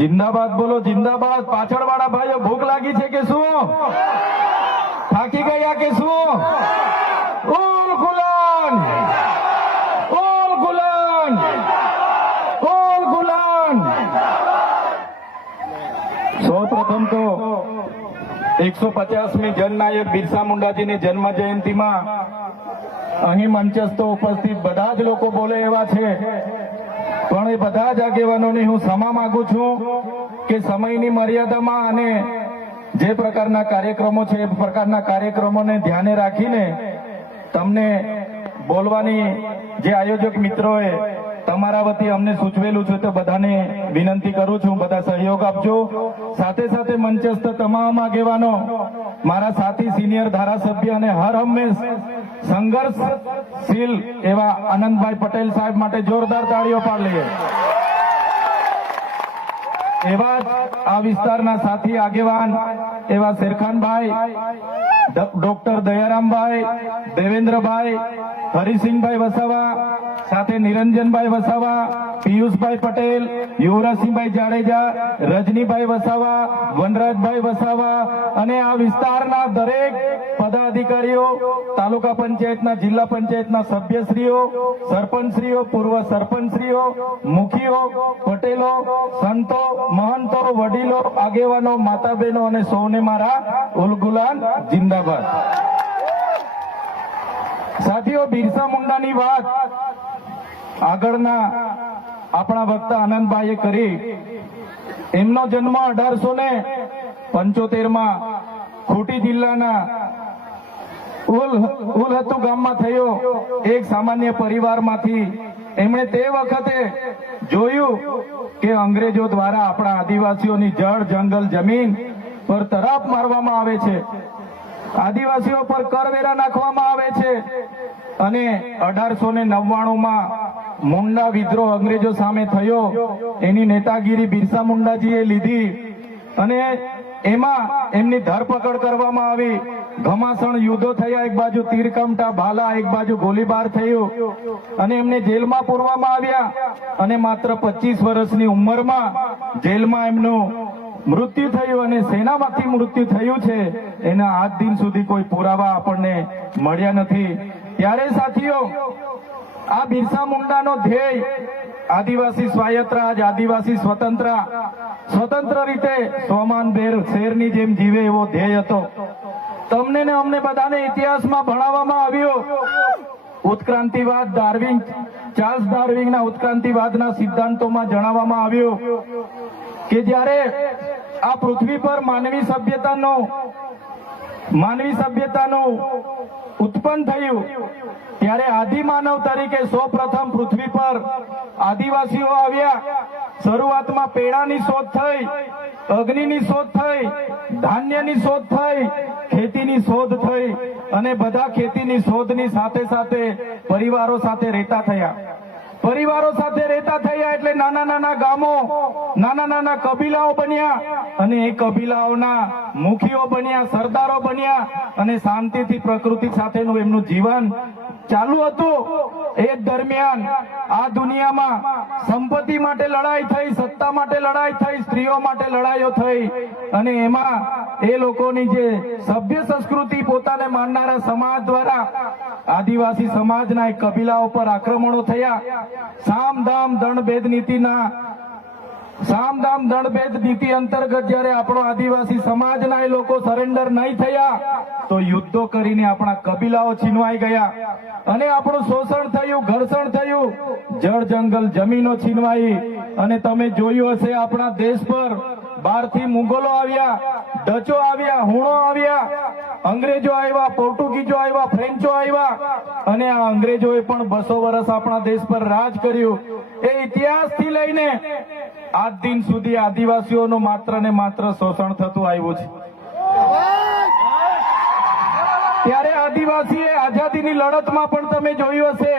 જિંદાબાદ બોલો જિંદાબાદ પાછળ વાળા ભાઈઓ ભૂખ લાગી છે કે શું થાકી ગયા કે શું ઓલ ગુલાન ઓલ ગુલાન ઓલ ગુલાન સૌ પ્રથમ તો એકસો પચાસમી જનનાયક બિરસા મુંડાજીની જન્મ જયંતિમાં અહીં મંચસ્થો ઉપસ્થિત બધા જ લોકો બોલે એવા છે પણ એ બધા જ આગેવાનોને હું ક્ષમા માંગુ છું કે સમયની મર્યાદામાં અને જે પ્રકારના કાર્યક્રમો છે એ પ્રકારના કાર્યક્રમોને ધ્યાને રાખીને તમને બોલવાની જે આયોજક મિત્રોએ તમારા વતી અમને સૂચવેલું છે તો બધાને વિનંતી કરું છું બધા સહયોગ આપજો સાથે સાથે મંચસ્થ તમામ આગેવાનો મારા સાથી સિનિયર ધારાસભ્ય અને હર હંમેશ સંઘર્ષશીલ એવા આનંદભાઈ પટેલ સાહેબ માટે જોરદાર તાળીઓ પાડ લઈએ એવા જ આ વિસ્તારના સાથી આગેવાન એવા શેરખાનભાઈ ડોક્ટર દયારામભાઈ દેવેન્દ્રભાઈ હરિસિંહભાઈ વસાવા સાથે નિરંજનભાઈ વસાવા પિયુષભાઈ પટેલ યુવરાજસિંહભાઈ જાડેજા રજનીભાઈ વસાવા વનરાજભાઈ વસાવા અને આ વિસ્તારના દરેક અધિકારીઓ તાલુકા પંચાયતના જિલ્લા પંચાયતના સભ્યશ્રીઓ સરપંચશ્રીઓ પૂર્વ સરપંચશ્રીઓ મુખીઓ પટેલો સંતો મહંતો વડીલો આગેવાનો માતા બહેનો અને સૌને મારા ઉલગુલાન જિંદાબાદ સાથીઓ બિરસા મુંડાની વાત આગળના આપણા ભક્ત આનંદભાઈએ કરી એમનો જન્મ અઢારસો ને પંચોતેર માં ખૂટી જિલ્લાના ઉલ હતું ગામમાં થયો એક સામાન્ય પરિવારમાંથી એમણે તે વખતે જોયું કે અંગ્રેજો દ્વારા આપણા આદિવાસીઓની જળ જંગલ જમીન પર તરફ મારવામાં આવે છે આદિવાસીઓ પર કરવેરા નાખવામાં આવે છે અને અઢારસો ને નવ્વાણુંમાં મુંડા વિદ્રોહ અંગ્રેજો સામે થયો એની નેતાગીરી બિરસા મુંડાજીએ લીધી અને એમાં એમની ધરપકડ કરવામાં આવી ઘમાસણ યુદ્ધો થયા એક બાજુ તીરકમટા ભાલા એક બાજુ ગોલીબાર થયું અને એમને જેલમાં પૂરવામાં આવ્યા અને માત્ર પચીસ વર્ષની ઉંમરમાં જેલમાં એમનું મૃત્યુ થયું અને સેનામાંથી મૃત્યુ થયું છે એના આજ દિન સુધી કોઈ પુરાવા આપણને મળ્યા નથી ત્યારે સાથીઓ આ બિરસા મુંડાનો ધ્યેય આદિવાસી સ્વાયત્ત આજ આદિવાસી સ્વતંત્ર સ્વતંત્ર રીતે સોમાન બેર શેરની જેમ જીવે એવો ધ્યેય હતો તમને ને અમને બધાને ઇતિહાસમાં ભણાવવામાં આવ્યો ઉત્ક્રાંતિવાદ ડાર્વિન ચાર્લ્સ ડાર્વિનના ઉત્ક્રાંતિવાદના સિદ્ધાંતોમાં જણાવવામાં આવ્યું કે જ્યારે આ પૃથ્વી પર માનવી સભ્યતાનો માનવી સભ્યતાનું ઉત્પન્ન થયું ત્યારે આદિમાનવ તરીકે સૌ પૃથ્વી પર આદિવાસીઓ આવ્યા શરૂઆતમાં પેડાની શોધ થઈ અગ્નિની શોધ થઈ ધાન્યની શોધ થઈ ખેતીની શોધ થઈ અને બધા ખેતીની શોધની સાથે સાથે પરિવારો સાથે રહેતા થયા પરિવારો સાથે રહેતા થયા એટલે નાના નાના ગામો નાના નાના કબીલાઓ બન્યા અને એ કબીલાઓના મુખીઓ બન્યા સરદારો બન્યા અને શાંતિથી પ્રકૃતિ સાથેનું એમનું જીવન ચાલુ હતું એ દરમિયાન આ દુનિયામાં સંપત્તિ માટે લડાઈ થઈ સત્તા માટે લડાઈ થઈ સ્ત્રીઓ માટે લડાઈઓ થઈ અને એમાં એ લોકોની જે સભ્ય સંસ્કૃતિ પોતાને માનનારા સમાજ દ્વારા આદિવાસી સમાજના કબીલાઓ પર આક્રમણો થયા સામધામ દંડભેદ નીતિના સામધામ દંડભેદ નીતિ અંતર્ગત જયારે આપણો આદિવાસી સમાજના એ લોકો સરેન્ડર નહીં થયા તો યુદ્ધો કરીને આપણા કબીલાઓ છીનવાઈ ગયા અને આપણું શોષણ થયું ઘર્ષણ થયું જળ જંગલ જમીનો છીનવાઈ અને તમે જોયું હશે આપણા દેશ પર બહારથી મુગલો આવ્યા ડચો આવ્યા હુણો આવ્યા અંગ્રેજો આવ્યા પોર્ટુગીઝો આવ્યા ફ્રેન્ચો આવ્યા અને આ અંગ્રેજોએ પણ બસો વર્ષ આપણા દેશ પર રાજ કર્યું એ ઇતિહાસથી લઈને આજ દિન સુધી આદિવાસીઓનું માત્ર ને માત્ર શોષણ થતું આવ્યું છે ત્યારે આદિવાસીએ આઝાદીની લડતમાં પણ તમે જોયું હશે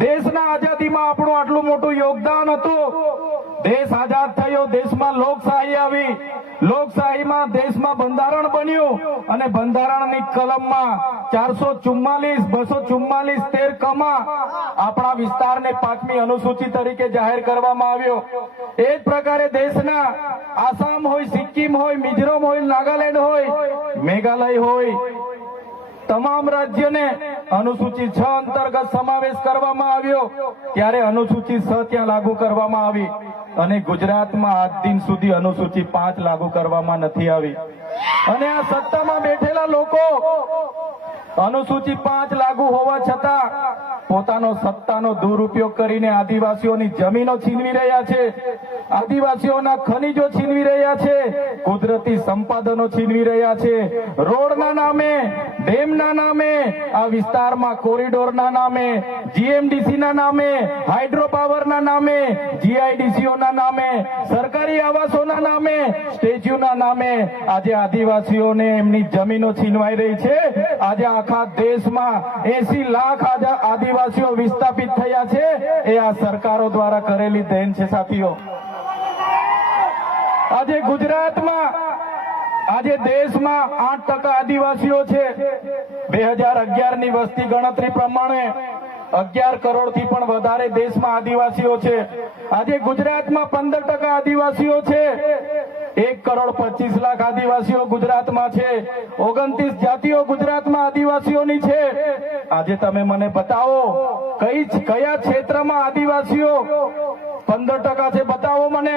દેશના આઝાદીમાં આપણું આટલું મોટું યોગદાન હતું દેશ આઝાદ થયો દેશમાં લોકશાહી આવી લોકશાહીમાં દેશમાં બંધારણ બન્યું અને બંધારણની કલમમાં ચારસો ચુમ્માલીસ બસો ચુમ્માલીસ તેર કમા આપણા વિસ્તારને પાંચમી અનુસૂચિ તરીકે જાહેર કરવામાં આવ્યો એ જ પ્રકારે દેશના આસામ હોય સિક્કિમ હોય મિઝોરમ હોય નાગાલેન્ડ હોય મેઘાલય હોય તમામ રાજ્યને અનુસૂચિત છ અંતર્ગત સમાવેશ કરવામાં આવ્યો ત્યારે અનુસૂચિત છ ત્યાં લાગુ કરવામાં આવી અને ગુજરાતમાં આજ દિન સુધી અનુસૂચિત પાંચ લાગુ કરવામાં નથી આવી અને આ સત્તામાં બેઠેલા લોકો અનુસૂચિત પાંચ લાગુ હોવા છતાં પોતાનો સત્તાનો દુરુપયોગ કરીને આદિવાસીઓની જમીનો છીનવી રહ્યા છે આદિવાસીઓના ખનીજો છીનવી રહ્યા છે કુદરતી સંપાદનો છીનવી રહ્યા છે રોડના નામે ડેમના નામે આ વિસ્તારમાં કોરિડોરના નામે જીએમડીસીના નામે પાવરના નામે જીઆઈડીસીઓના નામે સરકારી આવાસોના નામે સ્ટેચ્યુના નામે આજે આદિવાસીઓને એમની જમીનો છીનવાઈ રહી છે આજે આ આખા દેશમાં એસી લાખ આદિવાસીઓ વિસ્થાપિત થયા છે એ આ સરકારો દ્વારા કરેલી દેન છે સાથીઓ આજે ગુજરાતમાં આજે દેશમાં આઠ ટકા આદિવાસીઓ છે બે હજાર અગિયાર ની વસ્તી ગણતરી પ્રમાણે અગિયાર કરોડ થી પણ વધારે દેશમાં આદિવાસીઓ છે આજે ગુજરાતમાં પંદર ટકા આદિવાસીઓ છે એક કરોડ પચીસ લાખ આદિવાસીઓ ગુજરાતમાં છે ઓગણત્રીસ જાતિઓ ગુજરાતમાં આદિવાસીઓની છે આજે તમે મને બતાવો કઈ કયા ક્ષેત્રમાં આદિવાસીઓ પંદર ટકા છે બતાવો મને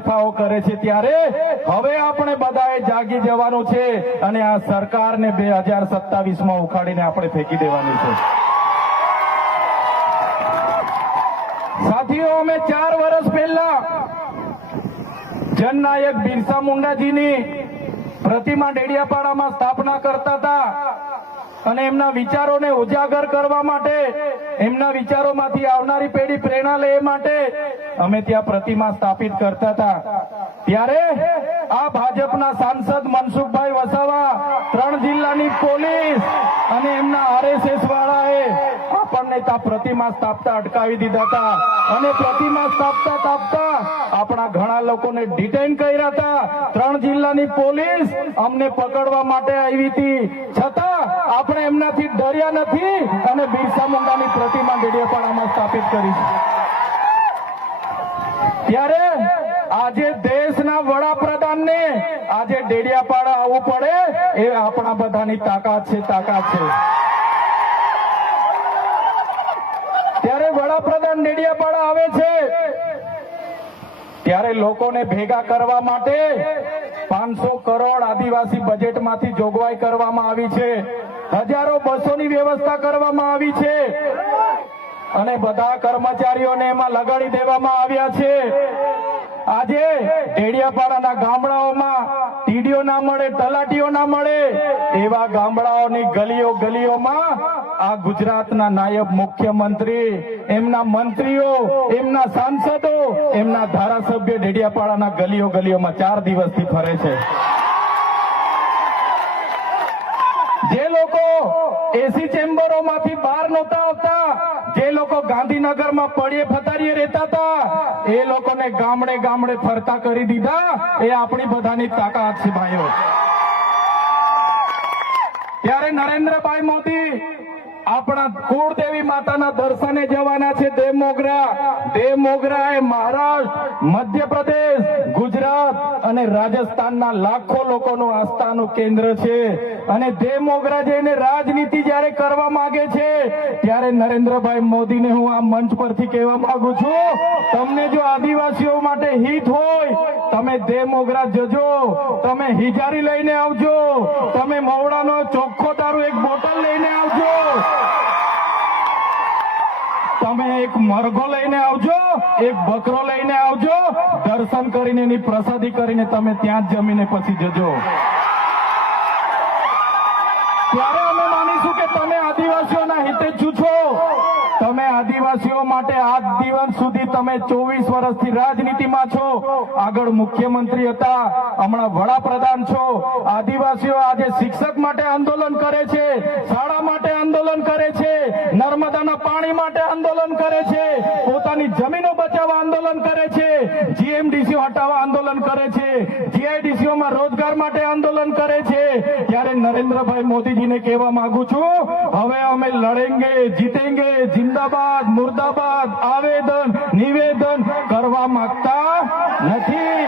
તારીફાઓ કરે છે ત્યારે હવે આપણે બધાએ જાગી જવાનું છે અને આ સરકારને બે હજાર સત્તાવીસમાં ઉખાડીને આપણે ફેંકી દેવાની છે સાથીઓ અમે ચાર વર્ષ પહેલા જનનાયક બિરસા મુંડાજીની પ્રતિમા ડેડિયાપાડામાં સ્થાપના કરતા હતા અને એમના વિચારોને ઉજાગર કરવા માટે એમના વિચારોમાંથી આવનારી પેઢી પ્રેરણા લે માટે અમે ત્યાં પ્રતિમા સ્થાપિત કરતા હતા ત્યારે આ ભાજપના સાંસદ મનસુખભાઈ વસાવા ત્રણ જિલ્લાની પોલીસ અને એમના આરએસએસ વાળાએ આપણને ત્યાં પ્રતિમા સ્થાપતા અટકાવી દીધા હતા અને પ્રતિમા સ્થાપતા સ્થાપતા આપણા ઘણા લોકોને ડિટેન કર્યા હતા મહેસાણાની પોલીસ અમને પકડવા માટે આવી હતી છતાં આપણે એમનાથી ડર્યા નથી અને બિરસા મુંડાની પ્રતિમા ડેડિયાપાડામાં સ્થાપિત કરી ત્યારે આજે દેશના વડાપ્રધાનને આજે ડેડિયાપાડા આવવું પડે એ આપણા બધાની તાકાત છે તાકાત છે ત્યારે વડાપ્રધાન ડેડિયાપાડા આવે છે ત્યારે લોકોને ભેગા કરવા માટે પાંચસો કરોડ આદિવાસી બજેટમાંથી જોગવાઈ કરવામાં આવી છે હજારો બસોની વ્યવસ્થા કરવામાં આવી છે અને બધા કર્મચારીઓને એમાં લગાડી દેવામાં આવ્યા છે આજે ડેડિયાપાડાના ગામડાઓમાં ટીડીઓ ના મળે તલાટીઓ ના મળે એવા ગામડાઓની ગલીઓ ગલીઓમાં આ ગુજરાતના નાયબ મુખ્યમંત્રી એમના મંત્રીઓ એમના સાંસદો એમના ધારાસભ્ય ડેડિયાપાડાના ગલીઓ ગલીઓમાં ચાર દિવસથી ફરે છે જે લોકો એસી ચેમ્બરોમાંથી બહાર નહોતા આવતા ગાંધીનગરમાં પડે ફતારીએ રહેતા હતા એ લોકોને ગામડે ગામડે ફરતા કરી દીધા એ આપણી બધાની તાકાત છે ભાઈઓ ત્યારે નરેન્દ્રભાઈ મોદી આપણા કુળદેવી માતાના દર્શને જવાના છે દેવ મોગરા દેવ મોગરા એ મહારાષ્ટ્ર મધ્યપ્રદેશ ગુજરાત ગુજરાત અને રાજસ્થાનના લાખો લોકોનું આસ્થાનું કેન્દ્ર છે અને તે મોગરા રાજનીતિ જ્યારે કરવા માંગે છે ત્યારે નરેન્દ્રભાઈ મોદીને હું આ મંચ પરથી કહેવા માંગુ છું તમને જો આદિવાસીઓ માટે હિત હોય તમે દે મોગરા જજો તમે હિજારી લઈને આવજો તમે મોવડાનો ચોખ્ખો તારું એક બોટલ લઈને આવજો તમે એક મરઘો લઈને આવજો એક બકરો લઈને આવજો દર્શન કરીને એની પ્રસાદી કરીને તમે ત્યાં જમીને પછી જજો ત્યારે અમે માનીશું કે તમે આદિવાસીઓના હિતે છું છો તમે આદિવાસીઓ માટે આજ દિવસ સુધી તમે ચોવીસ વર્ષથી રાજનીતિમાં છો આગળ મુખ્યમંત્રી હતા હમણાં વડાપ્રધાન છો આદિવાસીઓ આજે શિક્ષક માટે આંદોલન કરે છે શાળા માટે આંદોલન કરે છે નર્મદાના પાણી માટે આંદોલન કરે છે પોતાની જમીનો બચાવવા આંદોલન કરે છે જીએમડીસી હટાવવા આંદોલન કરે છે જીઆઈડીસીઓમાં રોજગાર માટે આંદોલન કરે છે ત્યારે નરેન્દ્રભાઈ મોદીજીને કહેવા માંગુ છું હવે અમે લડેંગે જીતેંગે જિંદાબાદ મુર્દાબાદ આવેદન નિવેદન કરવા માંગતા નથી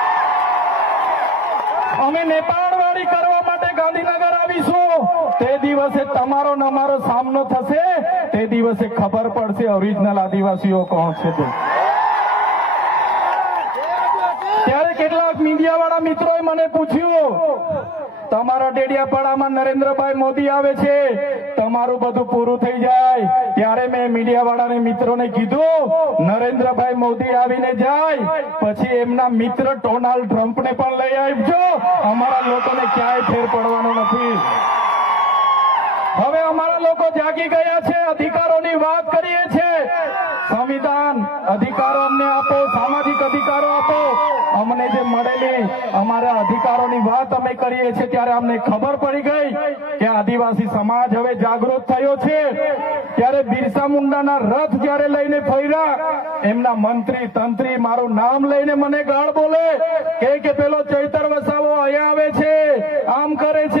અમે નેપાળ કરવા માટે ગાંધીનગર આવીશું તે દિવસે તમારો નમારો સામનો થશે તે દિવસે ખબર પડશે ઓરિજિનલ આદિવાસીઓ કોણ છે તે ત્યારે કેટલાક મીડિયા વાળા મિત્રોએ મને પૂછ્યું તમારા ડેડિયાપાડામાં નરેન્દ્રભાઈ મોદી આવે છે તમારું બધું પૂરું થઈ જાય ત્યારે મેં મીડિયાવાળાને મિત્રોને કીધું નરેન્દ્રભાઈ મોદી આવીને જાય પછી એમના મિત્ર ડોનાલ્ડ ટ્રમ્પને પણ લઈ આવજો અમારા લોકોને ક્યાંય ફેર પડવાનો નથી હવે અમારા લોકો જાગી ગયા છે અધિકારોની વાત કરીએ છીએ સંવિધાન અધિકારો અમને આપો સામાજિક અધિકારો આપો અમને જે મળેલી અમારા અધિકારોની વાત કરીએ છીએ ત્યારે અમને ખબર પડી ગઈ કે આદિવાસી સમાજ હવે જાગૃત થયો છે ત્યારે બિરસા મુંડાના રથ જયારે લઈને ફર્યા એમના મંત્રી તંત્રી મારું નામ લઈને મને ગાળ બોલે કે પેલો ચૈતર વસાવો અહીંયા આવે છે આમ કરે છે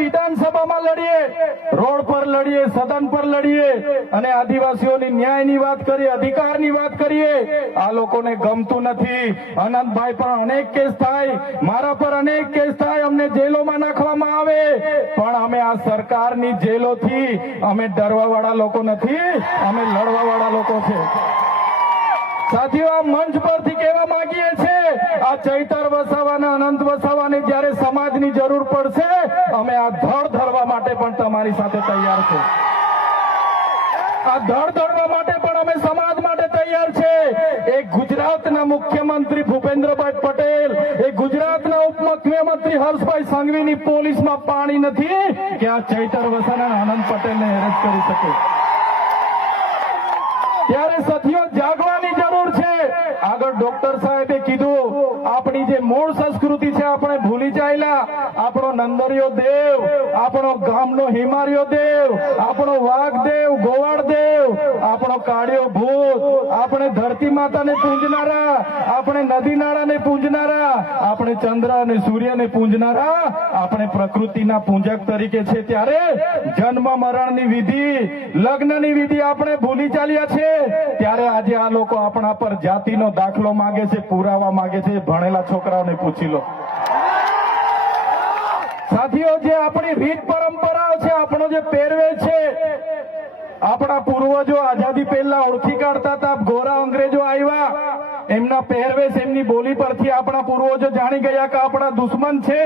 વિધાનસભામાં લડીએ રોડ પર લડીએ સદન પર લડીએ અને આદિવાસીઓની ન્યાયની વાત કરીએ અધિકારની વાત કરીએ આ લોકોને ગમતું નથી અનંતભાઈ પર અનેક કેસ થાય મારા પર અનેક કેસ થાય અમને જેલોમાં નાખવામાં આવે પણ અમે આ સરકારની જેલોથી અમે ડરવાવાળા લોકો નથી અમે લડવાવાળા લોકો છે સાથીઓ આ મંચ પરથી કહેવા માંગીએ છીએ મુખ્યમંત્રી ભૂપેન્દ્રભાઈ પટેલ એ ગુજરાતના ઉપમુખ્યમંત્રી હર્ષભાઈ સંઘવીની પોલીસમાં પાણી નથી કે આ ચૈતર વસાના આનંદ પટેલને હેરજ કરી શકે ત્યારે સથીઓ જાગવાની ડોક્ટર સાહેબે કીધું આપણી જે મૂળ સંસ્કૃતિ છે આપણે ભૂલી જાયેલા આપણો નંદરિયો દેવ આપણો ગામનો હિમાર્યો દેવ આપણો વાઘ દેવ ગોવાળ માતાને પૂંજનારા આપણે નદી નાળાને પૂંજનારા આપણે ચંદ્ર અને સૂર્યને પૂંજનારા આપણે પ્રકૃતિના પૂંજક તરીકે છે ત્યારે જન્મ મરણની વિધિ લગ્નની વિધિ આપણે ભૂલી ચાલ્યા છે ત્યારે આજે આ લોકો આપણા પર જાતિનો દાખલો માંગે છે પુરાવા માંગે છે ભણેલા છોકરાઓને પૂછી લો સાથીઓ જે આપણી રીત પરંપરાઓ છે આપણો જે પહેરવેશ છે આપણા પૂર્વજો આઝાદી પહેલા ઓળખી કાઢતા હતા ગોરા અંગ્રેજો આવ્યા એમના પહેરવેશ એમની બોલી પરથી આપણા પૂર્વજો જાણી ગયા કે આપણા દુશ્મન છે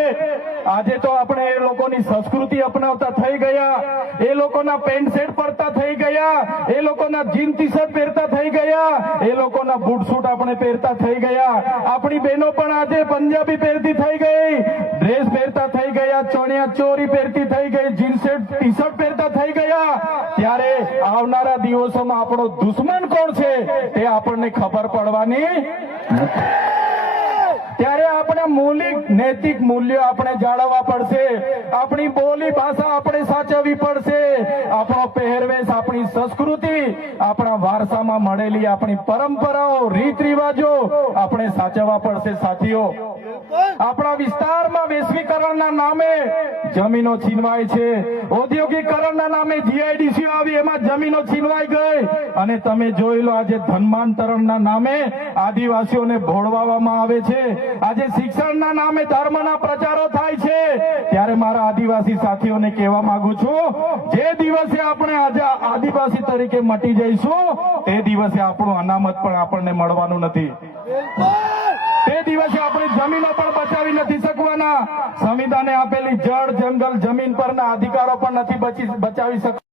આજે તો આપણે એ લોકોની સંસ્કૃતિ અપનાવતા થઈ ગયા એ લોકોના પેન્ટ શર્ટ પહેરતા થઈ ગયા એ લોકોના જીન ટી શર્ટ પહેરતા થઈ ગયા એ લોકોના બૂટ સૂટ આપણે પહેરતા થઈ ગયા આપણી બહેનો પણ આજે પંજાબી પહેરતી થઈ ગઈ ડ્રેસ પહેરતા થઈ ગયા ચણિયા ચોરી પહેરતી થઈ ગઈ જીન શર્ટ ટી શર્ટ પહેરતા થઈ ગયા ત્યારે આવનારા દિવસોમાં આપણો દુશ્મન કોણ છે તે આપણને ખબર પડવાની ત્યારે આપણે મૌલિક નૈતિક મૂલ્યો આપણે જાળવવા પડશે આપણી બોલી ભાષા આપણે સાચવવી પડશે આપણો પહેરવેશ આપણી સંસ્કૃતિ આપણા વારસામાં મળેલી આપણી પરંપરાઓ રીત રિવાજો આપણે સાચવવા પડશે સાથીઓ આપણા વિસ્તારમાં વૈશ્વિકરણના નામે જમીનો છીનવાય છે ઔદ્યોગિકરણના નામે જીઆઈડીસી આવી એમાં જમીનો છીનવાઈ ગઈ અને તમે જોઈ લો આજે ધર્માંતરણના નામે આદિવાસીઓને ભોળવામાં આવે છે આજે શિક્ષણના નામે ધર્મના પ્રચારો થાય છે ત્યારે મારા આદિવાસી સાથીઓને કહેવા માંગુ છું જે દિવસે આપણે આજે આદિવાસી તરીકે મટી જઈશું તે દિવસે આપણું અનામત પણ આપણને મળવાનું નથી તે દિવસે આપણી જમીનો પણ બચાવી નથી શકવાના સંવિધાને આપેલી જળ જંગલ જમીન પરના અધિકારો પણ નથી બચાવી શકતા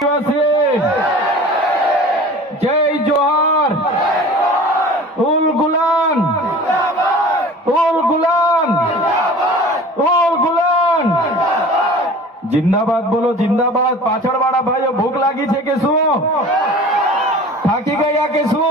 জয় জোহার উল গুলান উল গুলান উল ગુલાન જિંદાબાદ બોલો જિંદાબાદ પાછળ વાળા ભાઈઓ ભૂખ લાગી છે કે શું થાકી ગયા કે શું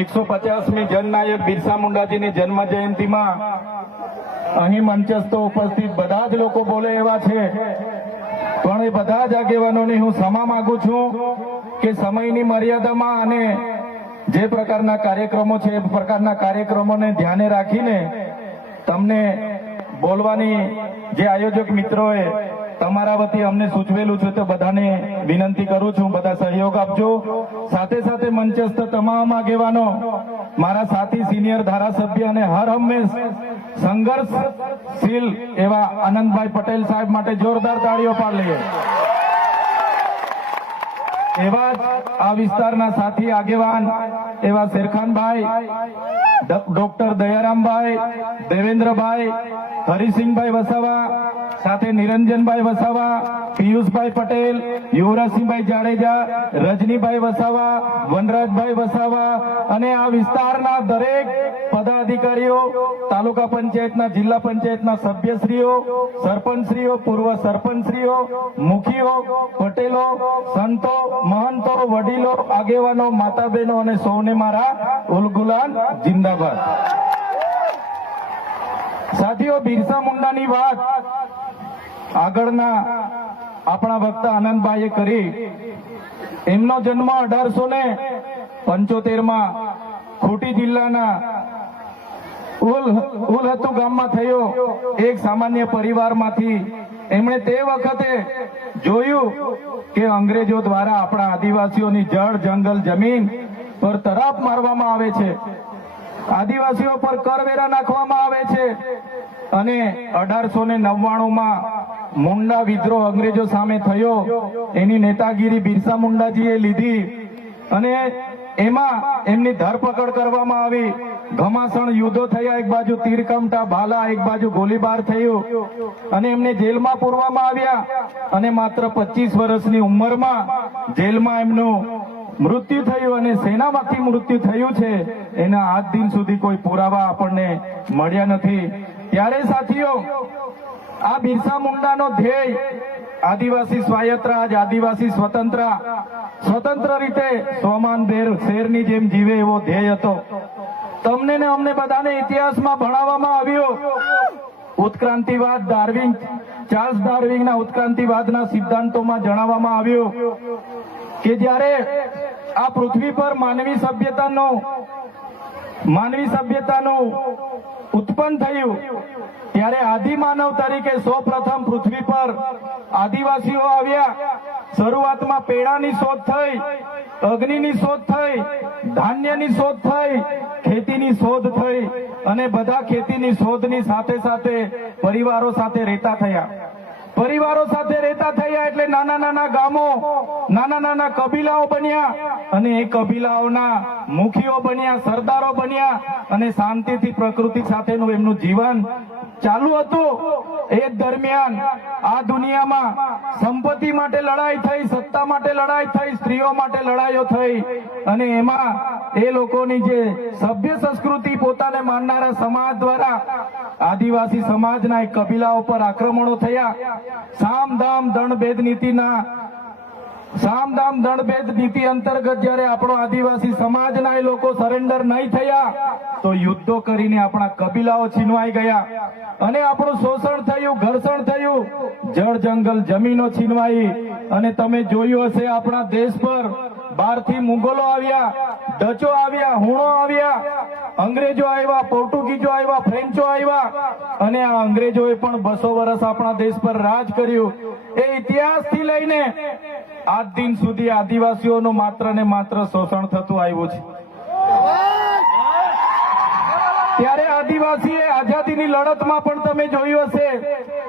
એકસો પચાસમી જનનાયક બિરસા મુંડાજીની જન્મ જયંતિમાં અહીં મંચસ્થ ઉપસ્થિત બધા જ લોકો બોલે એવા છે પણ એ બધા જ આગેવાનોની હું ક્ષમા માંગુ છું કે સમયની મર્યાદામાં અને જે પ્રકારના કાર્યક્રમો છે એ પ્રકારના કાર્યક્રમોને ધ્યાને રાખીને તમને બોલવાની જે આયોજક મિત્રોએ તમારા વતી અમને સૂચવેલું છે તો બધાને વિનંતી કરું છું બધા સહયોગ આપજો સાથે સાથે મંચસ્થ તમામ આગેવાનો મારા સાથી સિનિયર ધારાસભ્ય અને હર હંમેશ સંઘર્ષશીલ એવા આનંદભાઈ પટેલ સાહેબ માટે જોરદાર તાળીઓ પાડ લઈએ એવા આ વિસ્તારના સાથી આગેવાન એવા શેરખાનભાઈ ડોક્ટર દયારામભાઈ દેવેન્દ્રભાઈ હરિસિંહભાઈ વસાવા સાથે નિરંજનભાઈ વસાવા પિયુષભાઈ પટેલ યુવરાજસિંહભાઈ જાડેજા રજનીભાઈ વસાવા વનરાજભાઈ વસાવા અને આ વિસ્તારના દરેક પદાધિકારીઓ તાલુકા પંચાયતના જિલ્લા પંચાયતના સભ્યશ્રીઓ સરપંચશ્રીઓ પૂર્વ સરપંચશ્રીઓ મુખીઓ પટેલો સંતો મહંતો વડીલો આગેવાનો માતા બહેનો અને સૌને મારા ઉલગુલાન જિંદાબાદ સાથીઓ બિરસા મુંડાની વાત આગળના આપણા ભક્ત આનંદભાઈએ કરી એમનો જન્મ અઢારસો ને પંચોતેરમાં ખોટી જિલ્લાના ઉલહતુ ગામમાં થયો એક સામાન્ય પરિવારમાંથી એમણે તે વખતે જોયું કે અંગ્રેજો દ્વારા આપણા આદિવાસીઓની જળ જંગલ જમીન પર તરાપ મારવામાં આવે છે આદિવાસીઓ પર કરવેરા નાખવામાં આવે છે અને અઢારસો ને નવ્વાણુંમાં મુંડા વિદ્રોહ અંગ્રેજો સામે થયો એની નેતાગીરી બિરસા મુંડાજીએ લીધી અને એમાં એમની ધરપકડ કરવામાં આવી ઘમાસણ યુદ્ધો થયા એક બાજુ તીરકમટા ભાલા એક બાજુ ગોલીબાર થયું અને એમને જેલમાં પૂરવામાં આવ્યા અને માત્ર પચીસ વર્ષની ઉંમરમાં જેલમાં એમનું મૃત્યુ થયું અને સેનામાંથી મૃત્યુ થયું છે એના આજ દિન સુધી કોઈ પુરાવા આપણને મળ્યા નથી ત્યારે સાથીઓ આ બિરસા મુંડાનો ધ્યેય આદિવાસી સ્વાયત્ત આદિવાસી સ્વતંત્ર સ્વતંત્ર રીતે સોમાન બેર શેરની જેમ જીવે એવો ધ્યેય હતો તમને ને અમને બધાને ઇતિહાસમાં ભણાવવામાં આવ્યો ઉત્ક્રાંતિવાદ ડાર્વિંગ ચાર્લ્સ ડાર્વિંગના ઉત્ક્રાંતિવાદના સિદ્ધાંતોમાં જણાવવામાં આવ્યું કે જ્યારે આ પૃથ્વી પર માનવી સભ્યતાનો માનવી સભ્યતાનું ઉત્પન્ન થયું ત્યારે આદિમાનવ તરીકે સૌપ્રથમ પૃથ્વી પર આદિવાસીઓ આવ્યા શરૂઆતમાં પેડાની શોધ થઈ અગ્નિની શોધ થઈ ધાન્યની શોધ થઈ ખેતીની શોધ થઈ અને બધા ખેતીની શોધની સાથે સાથે પરિવારો સાથે રહેતા થયા પરિવારો સાથે રહેતા થયા એટલે નાના નાના ગામો નાના નાના કબીલાઓ બન્યા અને એ કબીલાઓના મુખીઓ બન્યા સરદારો બન્યા અને શાંતિથી પ્રકૃતિ સાથેનું એમનું જીવન ચાલુ હતું એ દરમિયાન આ દુનિયામાં સંપત્તિ માટે લડાઈ થઈ સત્તા માટે લડાઈ થઈ સ્ત્રીઓ માટે લડાઈઓ થઈ અને એમાં એ લોકોની જે સભ્ય સંસ્કૃતિ પોતાને માનનારા સમાજ દ્વારા આદિવાસી સમાજના એક કબીલાઓ પર આક્રમણો થયા સામ દામ દંડ ભેદ નીતિના સામધામ દંડભેદ નીતિ અંતર્ગત જયારે આપણો આદિવાસી સમાજના એ લોકો સરેન્ડર નહીં થયા તો યુદ્ધો કરીને આપણા કબીલાઓ છીનવાઈ ગયા અને આપણું શોષણ થયું ઘર્ષણ થયું જળ જંગલ જમીનો છીનવાઈ અને તમે જોયું હશે આપણા દેશ પર બહારથી મુગલો આવ્યા ડચો આવ્યા હુણો આવ્યા અંગ્રેજો આવ્યા પોર્ટુગીઝો આવ્યા ફ્રેન્ચો આવ્યા અને આ અંગ્રેજોએ પણ બસો વર્ષ આપણા દેશ પર રાજ કર્યું એ ઇતિહાસથી લઈને આજ દિન સુધી આદિવાસીઓનું માત્ર ને માત્ર શોષણ થતું આવ્યું છે ત્યારે આદિવાસીએ આઝાદીની લડતમાં પણ તમે જોયું હશે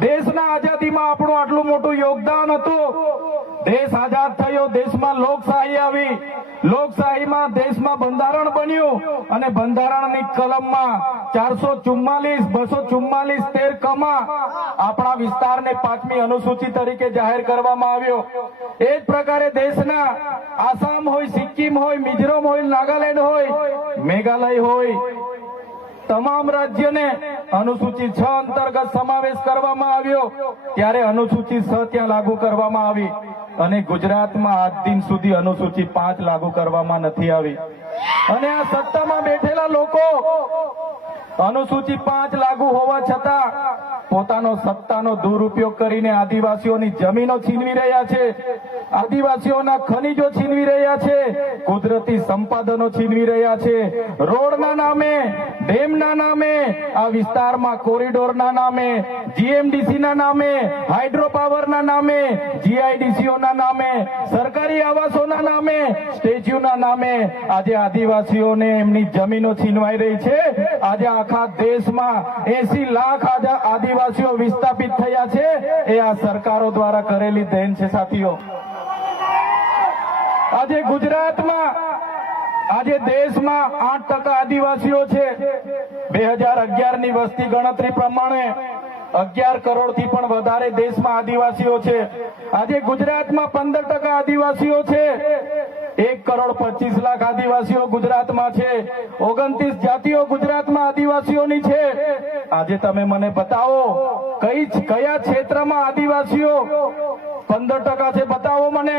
દેશના આઝાદીમાં આપણું આટલું મોટું યોગદાન હતું દેશ આઝાદ થયો દેશમાં લોકશાહી આવી લોકશાહીમાં દેશમાં બંધારણ બન્યું અને બંધારણની કલમમાં ચારસો ચુમ્માલીસ બસો ચુમ્માલીસ તેર કમા આપણા વિસ્તારને પાંચમી અનુસૂચિ તરીકે જાહેર કરવામાં આવ્યો એ જ પ્રકારે દેશના આસામ હોય સિક્કિમ હોય મિઝોરમ હોય નાગાલેન્ડ હોય મેઘાલય હોય તમામ રાજ્યને અનુસૂચિત છ અંતર્ગત સમાવેશ કરવામાં આવ્યો ત્યારે અનુસૂચિત છ ત્યાં લાગુ કરવામાં આવી અને ગુજરાતમાં આજ દિન સુધી અનુસૂચિત પાંચ લાગુ કરવામાં નથી આવી અને આ સત્તામાં બેઠેલા લોકો અનુસૂચિત પાંચ લાગુ હોવા છતાં પોતાનો સત્તાનો દુરુપયોગ કરીને આદિવાસીઓની જમીનો છીનવી રહ્યા છે આદિવાસીઓના ખનીજો છીનવી રહ્યા છે કુદરતી સંપાદનો છીનવી રહ્યા છે રોડના નામે ડેમના નામે આ વિસ્તારમાં કોરિડોરના નામે જીએમડીસીના નામે હાઇડ્રોપાવરના નામે જીઆઈડીસીઓના નામે સરકારી આવાસોના નામે સ્ટેચ્યુના નામે આજે આદિવાસીઓને એમની જમીનો છીનવાઈ રહી છે આજે આખા દેશમાં એસી લાખ આદિવાસીઓ વિસ્થાપિત થયા છે એ આ સરકારો દ્વારા કરેલી દેન છે સાથીઓ આજે ગુજરાતમાં આજે દેશમાં આઠ ટકા આદિવાસીઓ છે બે હજાર અગિયાર ની વસ્તી ગણતરી પ્રમાણે અગિયાર કરોડ થી પણ વધારે દેશમાં આદિવાસીઓ છે આજે ગુજરાતમાં પંદર ટકા આદિવાસીઓ છે એક કરોડ પચીસ લાખ આદિવાસીઓ ગુજરાતમાં છે ઓગણત્રીસ જાતિઓ ગુજરાતમાં આદિવાસીઓની છે આજે તમે મને બતાવો કઈ કયા ક્ષેત્રમાં આદિવાસીઓ પંદર ટકા છે બતાવો મને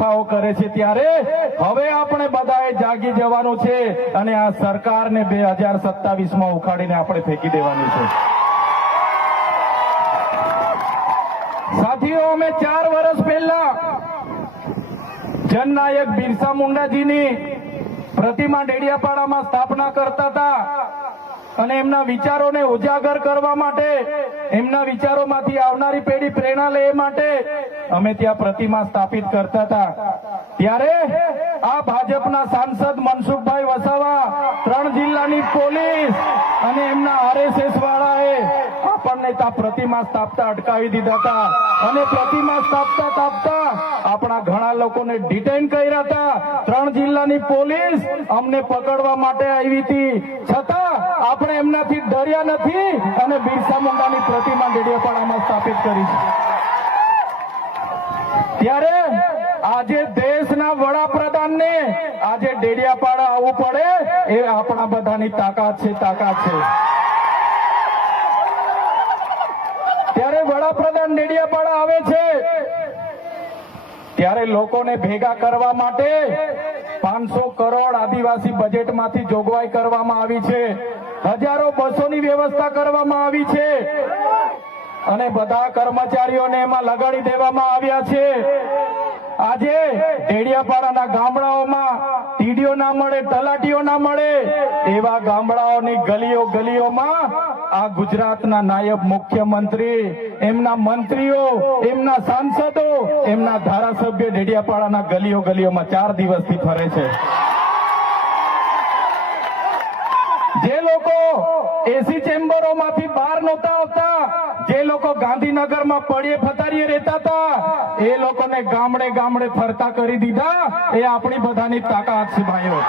કથાઓ કરે છે ત્યારે હવે આપણે બધાએ જાગી જવાનું છે અને આ સરકારને બે હજાર સત્તાવીસમાં ઉખાડીને આપણે ફેંકી દેવાની છે સાથીઓ અમે ચાર વર્ષ પહેલા જનનાયક બિરસા મુંડાજીની પ્રતિમા ડેડિયાપાડામાં સ્થાપના કરતા હતા અને એમના વિચારોને ઉજાગર કરવા માટે એમના વિચારોમાંથી આવનારી પેઢી પ્રેરણા લે માટે અમે ત્યાં પ્રતિમા સ્થાપિત કરતા હતા ત્યારે આ ભાજપના સાંસદ મનસુખભાઈ વસાવા ત્રણ જિલ્લાની પોલીસ અને એમના આરએસએસ વાળાએ ત્રણ નેતા પ્રતિમા સ્થાપતા અટકાવી દીધા હતા અને પ્રતિમા સ્થાપતા સ્થાપતા આપણા ઘણા લોકોને ડિટેન કર્યા હતા ત્રણ જિલ્લાની પોલીસ અમને પકડવા માટે આવી હતી છતાં આપણે એમનાથી ડર્યા નથી અને બિરસા મુંડાની પ્રતિમા ડેડિયાપાડામાં સ્થાપિત કરી છે ત્યારે આજે દેશના વડાપ્રધાનને આજે ડેડિયાપાડા આવવું પડે એ આપણા બધાની તાકાત છે તાકાત છે ત્યારે વડાપ્રધાન ડેડિયાપાડા આવે છે ત્યારે લોકોને ભેગા કરવા માટે પાંચસો કરોડ આદિવાસી બજેટમાંથી જોગવાઈ કરવામાં આવી છે હજારો બસોની વ્યવસ્થા કરવામાં આવી છે અને બધા કર્મચારીઓને એમાં લગાડી દેવામાં આવ્યા છે આજે ડેડિયાપાડાના ગામડાઓમાં ટીડીઓ ના મળે તલાટીઓ ના મળે એવા ગામડાઓની ગલીઓ ગલીઓમાં આ ગુજરાતના નાયબ મુખ્યમંત્રી એમના મંત્રીઓ એમના સાંસદો એમના ધારાસભ્ય ડેડિયાપાડાના ગલીઓ ગલીઓમાં ચાર દિવસથી ફરે છે જે લોકો એસી ચેમ્બરોમાંથી બહાર નહોતા આવતા જે લોકો ગાંધીનગરમાં પડીએ ફતારીએ રહેતા હતા એ લોકોને ગામડે ગામડે ફરતા કરી દીધા એ આપણી બધાની તાકાત છે ભાઈઓ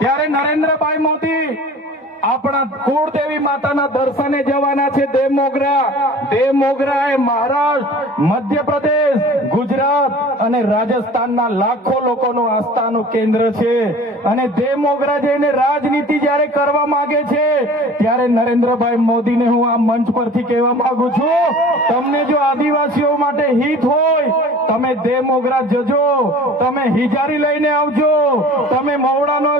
ત્યારે નરેન્દ્રભાઈ મોદી આપણા કુળદેવી માતાના દર્શને જવાના છે દેવ મોગરા એ મહારાષ્ટ્ર મધ્યપ્રદેશ ગુજરાત અને રાજસ્થાનના લાખો લોકોનું આસ્થાનું કેન્દ્ર છે અને દેવ જઈને રાજનીતિ જ્યારે કરવા માંગે છે ત્યારે નરેન્દ્રભાઈ મોદીને હું આ મંચ પરથી કહેવા માંગુ છું તમને જો આદિવાસીઓ માટે હિત હોય તમે દેવ મોગરા જજો તમે હિજારી લઈને આવજો તમે મવડાનો